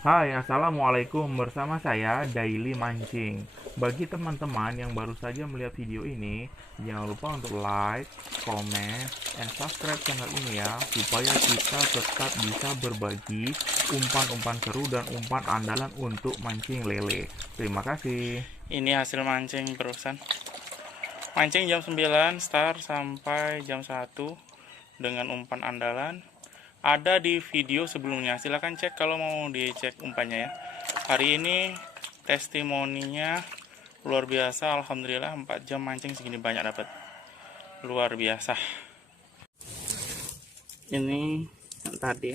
Hai, Assalamualaikum. Bersama saya Daily Mancing. Bagi teman-teman yang baru saja melihat video ini, jangan lupa untuk like, comment, and subscribe channel ini ya, supaya kita tetap bisa berbagi umpan-umpan seru dan umpan andalan untuk mancing lele. Terima kasih. Ini hasil mancing perusan. Mancing jam 9 start sampai jam 1 dengan umpan andalan. Ada di video sebelumnya. Silahkan cek kalau mau dicek umpannya ya. Hari ini testimoninya luar biasa. Alhamdulillah 4 jam mancing segini banyak dapat. Luar biasa. Ini yang tadi.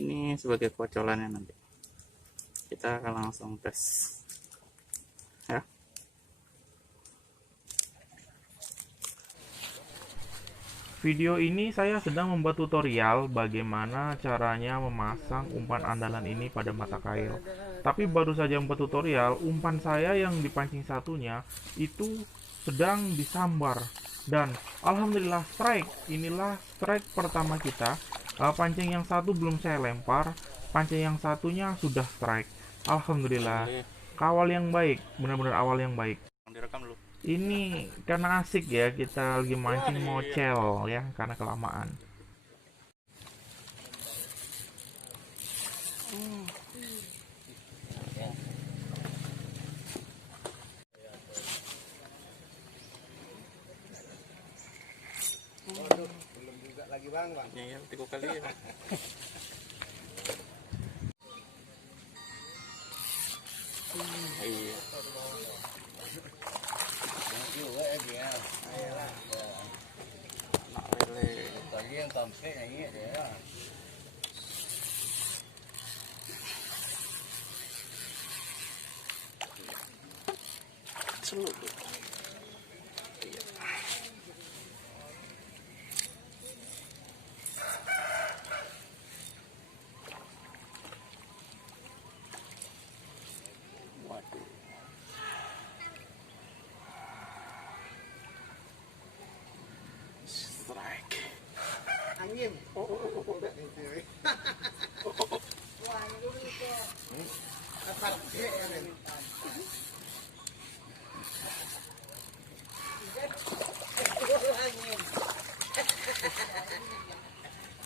Ini sebagai kocolannya nanti. Kita akan langsung tes. Ya. Video ini saya sedang membuat tutorial bagaimana caranya memasang umpan andalan ini pada mata kail. Tapi baru saja membuat tutorial, umpan saya yang dipancing satunya itu sedang disambar. Dan alhamdulillah strike. Inilah strike pertama kita. Pancing yang satu belum saya lempar, pancing yang satunya sudah strike. Alhamdulillah. Kawal yang baik, benar-benar awal yang baik. Direkam dulu. Ini karena asik ya, kita lagi mancing mocel ya, karena kelamaan. Belum juga lagi bang. Ya, 3 kali ya. Iya. Juga ya dia. Anak lele. Tadi yang tampil ini dia. Seluruh. Waduh. Strike. Angin. Apa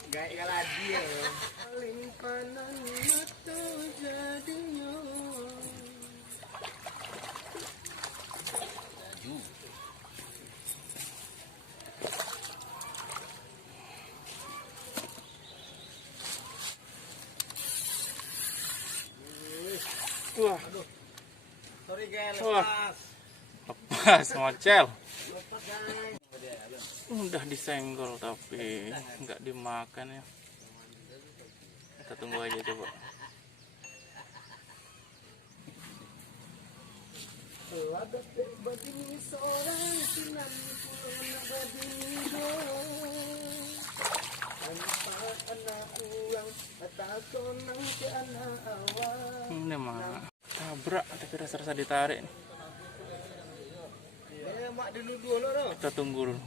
Gaya lagi ya. Limpanan mata jadinya. Wah, Sorry guys, Wah. lepas. lepas mocel. Lepas guys. Udah disenggol tapi nggak dimakan ya. Kita tunggu aja coba. Ini mana? Tabrak tapi rasa-rasa ditarik nih. Mak dulu loh. Kita tunggu dulu.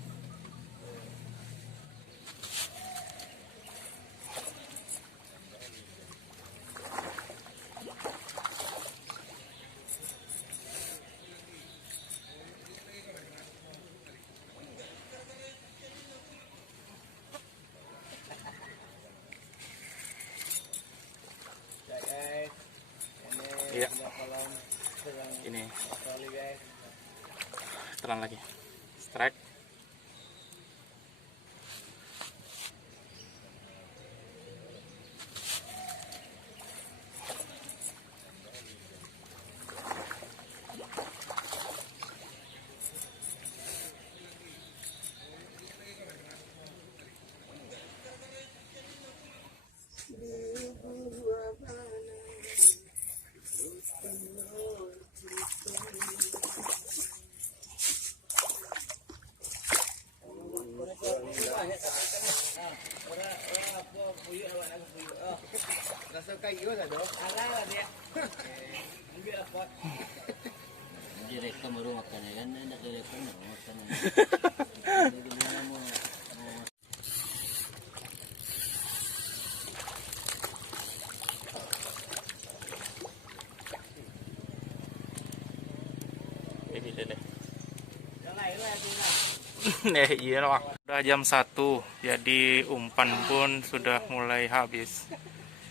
Guys. Iya. Kolam Ini kali guys. telan lagi. Strike. Rasa kayu lah dong. Alah dia. Ambil apa? Direkam baru makan ya kan, nak direkam baru makan. Ini. Yang lain lah itu lah. Iya loh. Udah jam 1, jadi umpan pun sudah mulai habis.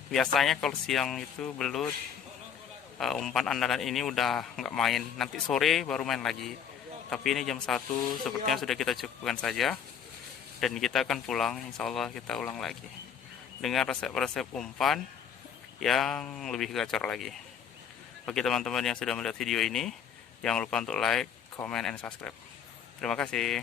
Biasanya kalau siang itu belut, umpan andalan ini udah nggak main. Nanti sore baru main lagi. Tapi ini jam 1, sepertinya sudah kita cukupkan saja. Dan kita akan pulang, insya Allah kita ulang lagi. Dengan resep-resep umpan yang lebih gacor lagi. Bagi teman-teman yang sudah melihat video ini, jangan lupa untuk like, comment, and subscribe. Terima kasih.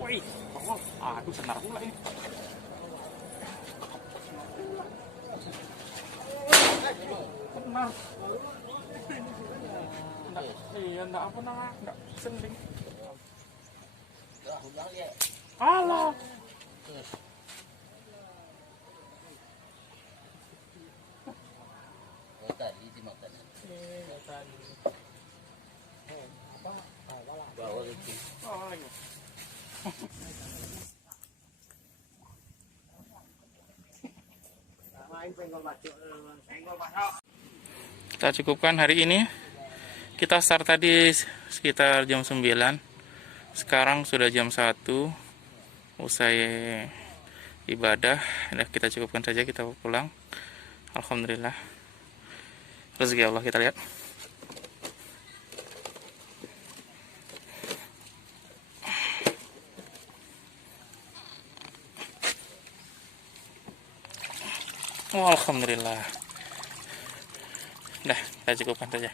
Wih, aduh senar pula ini. Senar. Iya, enggak apa namanya, enggak sending. Alah. Oh, tadi dimakan. Bawa itu. Main penggol bacok, penggol bacok. Kita cukupkan hari ini. Kita start tadi sekitar jam 9. Sekarang sudah jam 1. Usai ibadah. Nah, kita cukupkan saja, kita pulang. Alhamdulillah. Rezeki Allah, kita lihat. Oh, alhamdulillah. Dah, kita cukupkan saja.